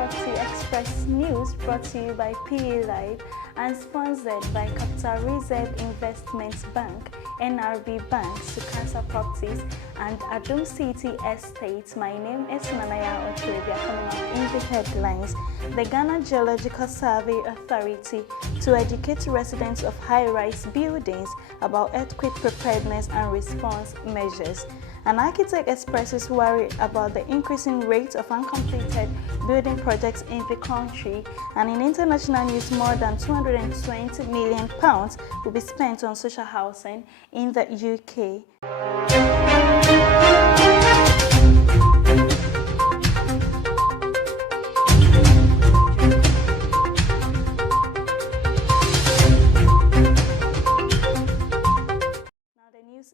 Property Express News, brought to you by PA Live and sponsored by Capital Reserve Investments Bank, NRB Bank, Sukasa Properties, and Adum City Estates. My name is Nanaya Otuebia. Coming up in the headlines: the Ghana Geological Survey Authority to educate residents of high-rise buildings about earthquake preparedness and response measures. An architect expresses worry about the increasing rate of uncompleted building projects in the country. And in international news, more than £220 million will be spent on social housing in the UK.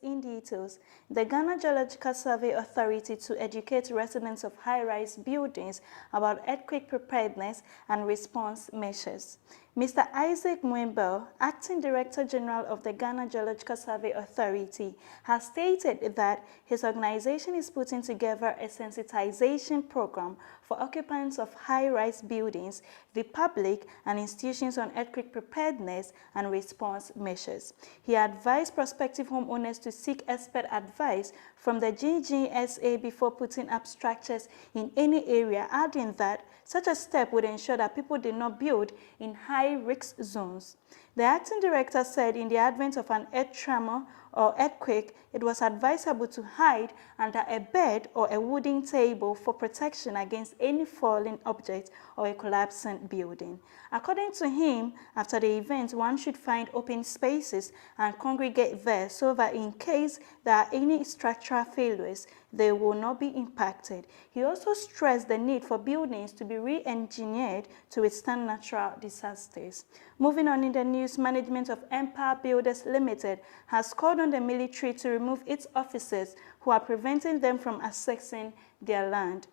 In details, the Ghana Geological Survey Authority to educate residents of high-rise buildings about earthquake preparedness and response measures. Mr. Isaac Mwembe, Acting Director General of the Ghana Geological Survey Authority, has stated that his organization is putting together a sensitization program for occupants of high-rise buildings, the public, and institutions on earthquake preparedness and response measures. He advised prospective homeowners to seek expert advice from the GGSA before putting up structures in any area, adding that such a step would ensure that people did not build in high-risk zones. The acting director said in the advent of an earth tremor or earthquake, it was advisable to hide under a bed or a wooden table for protection against any falling object or a collapsing building. According to him, after the event, one should find open spaces and congregate there so that in case there are any structural failures, they will not be impacted. He also stressed the need for buildings to be re-engineered to withstand natural disasters. Moving on in the news, management of Empire Builders Limited has called on the military to remove its officers who are preventing them from accessing their land.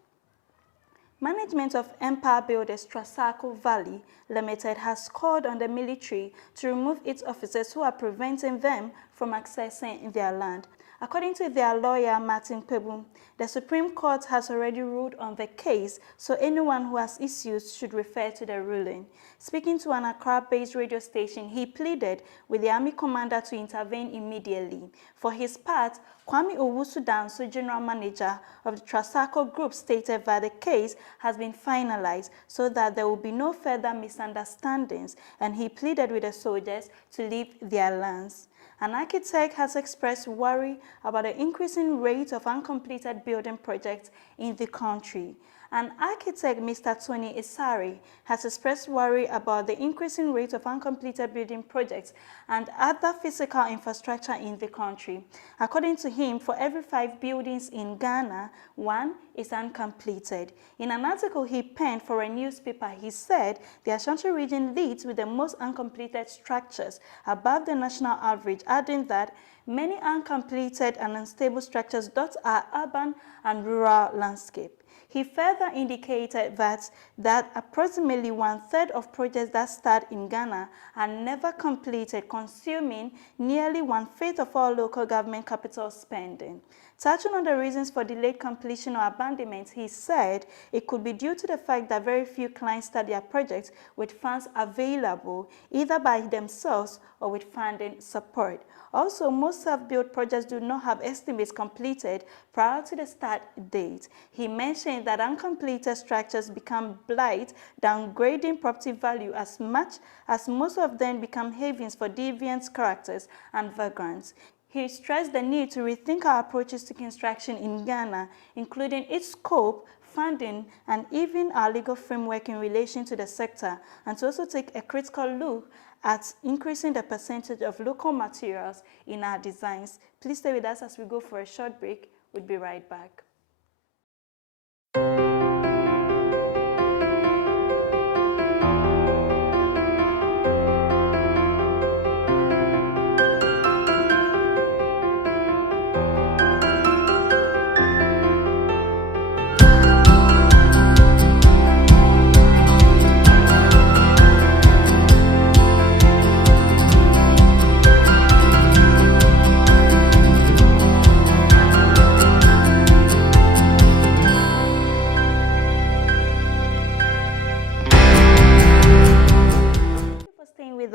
Management of Empire Builders Trasaco Valley Limited has called on the military to remove its officers who are preventing them from accessing their land. According to their lawyer, Martin Pebu, the Supreme Court has already ruled on the case, so anyone who has issues should refer to the ruling. Speaking to an Accra-based radio station, he pleaded with the Army commander to intervene immediately. For his part, Kwame Owusu-Danso, general manager of the Trasaco Group, stated that the case has been finalized so that there will be no further misunderstandings, and he pleaded with the soldiers to leave their lands. An architect has expressed worry about the increasing rate of uncompleted building projects in the country. An architect, Mr. Tony Isari, has expressed worry about the increasing rate of uncompleted building projects and other physical infrastructure in the country. According to him, for every 5 buildings in Ghana, 1 is uncompleted. In an article he penned for a newspaper, he said the Ashanti region leads with the most uncompleted structures, above the national average, adding that many uncompleted and unstable structures dot our urban and rural landscape. He further indicated that approximately 1/3 of projects that start in Ghana are never completed, consuming nearly 1/5 of all local government capital spending. Touching on the reasons for delayed completion or abandonment, he said it could be due to the fact that very few clients start their projects with funds available, either by themselves or with funding support. Also, most self-built projects do not have estimates completed prior to the start date. He mentioned that uncompleted structures become blight, downgrading property value as much as most of them become havens for deviant characters and vagrants. He stressed the need to rethink our approaches to construction in Ghana, including its scope, funding, and even our legal framework in relation to the sector, and to also take a critical look at increasing the percentage of local materials in our designs. Please stay with us as we go for a short break. We'll be right back.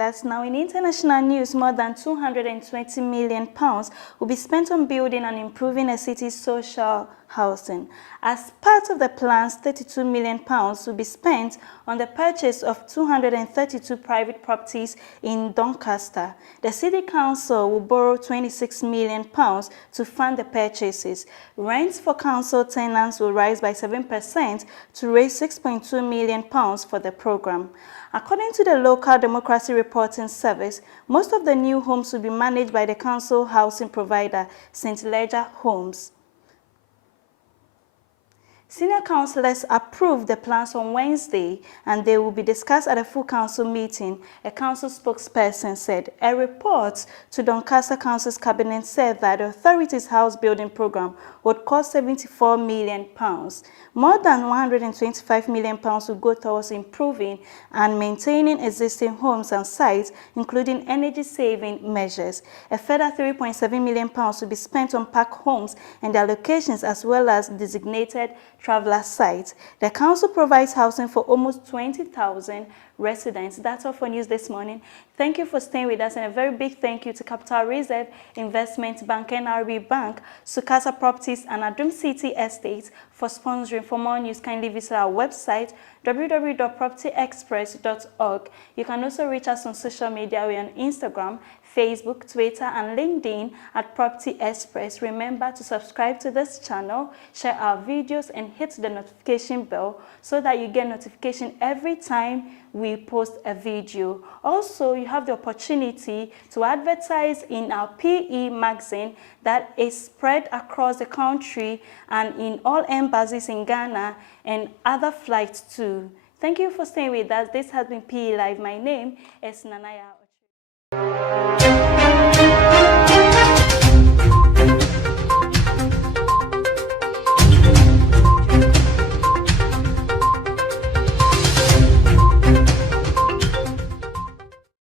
Areas. Now, in international news, more than £220 million will be spent on building and improving a city's social housing. As part of the plans, £32 million will be spent on the purchase of 232 private properties in Doncaster. The City Council will borrow £26 million to fund the purchases. Rents for council tenants will rise by 7% to raise £6.2 million for the program. According to the Local Democracy Reporting Service, most of the new homes will be managed by the council housing provider, St. Leger Homes. Senior councillors approved the plans on Wednesday and they will be discussed at a full council meeting, a council spokesperson said. A report to Doncaster Council's cabinet said that the authority's house building program would cost £74 million. More than £125 million will go towards improving and maintaining existing homes and sites, including energy-saving measures. A further £3.7 million will be spent on park homes and their locations as well as designated traveller sites. The council provides housing for almost 20,000 residents. That's all for news this morning. Thank you for staying with us, and a very big thank you to Capital Reserve Investment Bank, NRB Bank, Sukasa Properties and Adum City Estates for sponsoring. For more news, kindly visit our website www.propertyexpress.org. You can also reach us on social media. We're on Instagram, Facebook, Twitter, and LinkedIn at Property Express. Remember to subscribe to this channel, share our videos, and hit the notification bell so that you get notification every time we post a video. Also, you have the opportunity to advertise in our PE magazine that is spread across the country and in all embassies in Ghana and other flights too. Thank you for staying with us. This has been PE Live. My name is Nanaya.